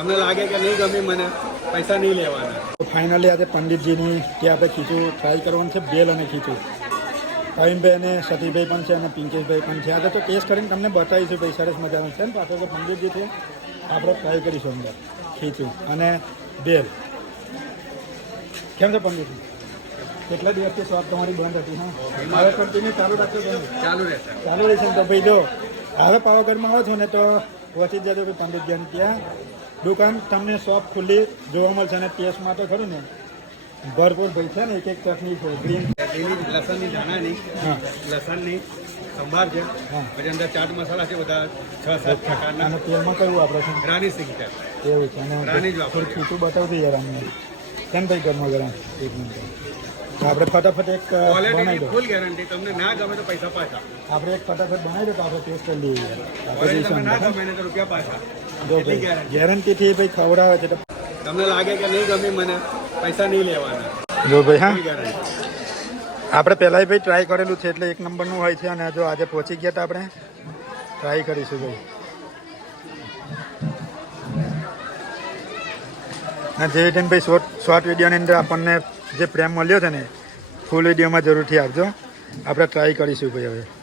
તમને લાગે કે નહીં ગમી મને પૈસા નહીં લેવાના. ફાઇનલી આજે પંડિતજીની જે આપણે ખીચું ટ્રાય કરવાનું છે બેલ અને ખીચું. ભાઈમભાઈ અને સતીભાઈ પણ છે અને પિંકેશભાઈ પણ છે. આજે તો ટેસ્ટ કરીને તમને બતાવીશું ભાઈ સરસ મજાનું. છે ને પાછળ તો પંડિતજી છે? આપણે ટ્રાય કરીશું અંદર. ખીચું અને બેલ. કેમ છે પંડિતજી? કેટલા દિવસથી શોપ તમારી બંધ હતી હા? હવે કન્ટિન્યુ ચાલુ રાખજો તમે ચાલુ રહેશે. ચાલુ રહેશે ને તો ભાઈ જો હવે પાવાગઢમાં આવો છો ને તો પહોંચી જ જજો કે પંડિતજીને ત્યાં. દુકાન તમને શોપ ખુલ્લી જોવા મળશે અને ટેસ્ટ માટે ખરું ને? ભરપૂર ભાઈ છે ને એક એક ચટણી છે ગ્રીન લસણની દાણાની લસણની સંભાર છે. પછી અંદર ચાટ મસાલા છે બધા છ સાત પ્રકારના. અને તેલમાં કયું આપણે છે? રાની સિંગ છે. એવું છે. અને રાની જ વાપરો. છૂટું ખીચું બતાવતી યાર અમને કેમ ભાઈ ગરમા ગરમ એક મિનિટ આપણે ફટાફટ એક બનાવી દો. ફૂલ ગેરંટી તમને ના ગમે તો પૈસા પાછા. આપણે એક ફટાફટ બનાવી દો તો આપણે ટેસ્ટ કરી લઈએ ના ગમે તો રૂપિયા પાછા. જો ભાઈ ગેરંટી ગેરંટીથી ભાઈ ખવડાવે છે તમને લાગે કે નહીં ગમી મને? પૈસા નહીં લેવાના. જો ભાઈ હા. આપણે પહેલાંય ભાઈ ટ્રાય કરેલું છે એટલે એક નંબરનું હોય છે અને જો આજે પહોંચી ગયા તો આપણે ટ્રાય કરીશું ભાઈ. અને જે રીતે ભાઈ શોર્ટ શોર્ટ વિડીયોની અંદર આપણને જે પ્રેમ મળ્યો છે ને ફૂલ વિડીયોમાં જરૂરથી આપજો. આપણે ટ્રાય કરીશું ભાઈ હવે.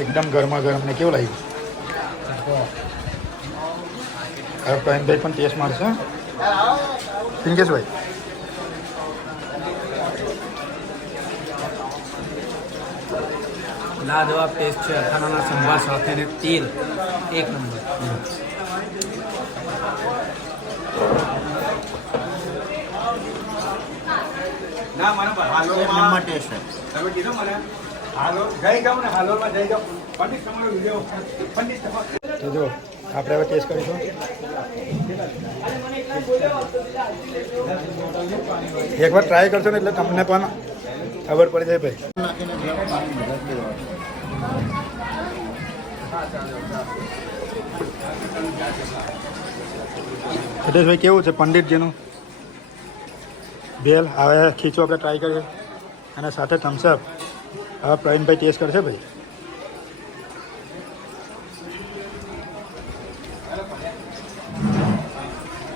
એકદમ ગરમા ગરમ. ને કેવું લાગ્યું? હવે પ્રવીણભાઈ પણ ટેસ્ટ મારશે પિંકેશભાઈ. લાજવાબ ટેસ્ટ છે. અથાણાના સંભાર સાથે ને તેલ. એક નંબર. ના મને હાલોલમાં તમે કીધું મને. હાલો જઈ જાઉં ને હાલોલમાં જઈ જાઉં પંડિત તમારો વીડિયો પંડિત તમારો. જો આપણે હવે ટેસ્ટ કરીશું. એકવાર ટ્રાય કરશો ને એટલે તમને પણ ખબર પડી જાય ભાઈ. સતીશભાઈ કેવું છે પંડિતજીનું? બેલ હવે ખીચો આપણે ટ્રાય કરીએ. અને સાથે થમ્સઅપ હવે પ્રવીણભાઈ ટેસ્ટ કરશે ભાઈ.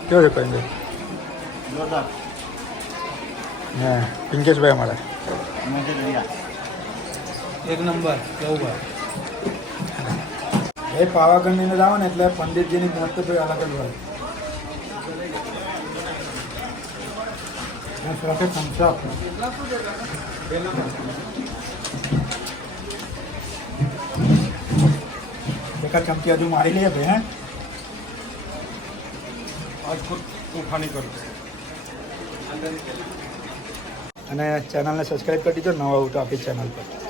કેવો છે પ્રવીણભાઈ પિંકેશભાઈ અમારા. એક નંબર કેવું એ પાવાગઢની અંદર આવો ને એટલે પંડિતજીની મસ્ત ભાઈ અલગ જ હોય. સાથે થમ્સઅપ એકાદ ચમચી હજુ મારી લઈએ ભાઈ હે આજ ખુદ ઉઠાણી કરું અને ચેનલને સબસ્ક્રાઈબ કરી દીધો નવા ઉઠો આપી ચેનલ પર.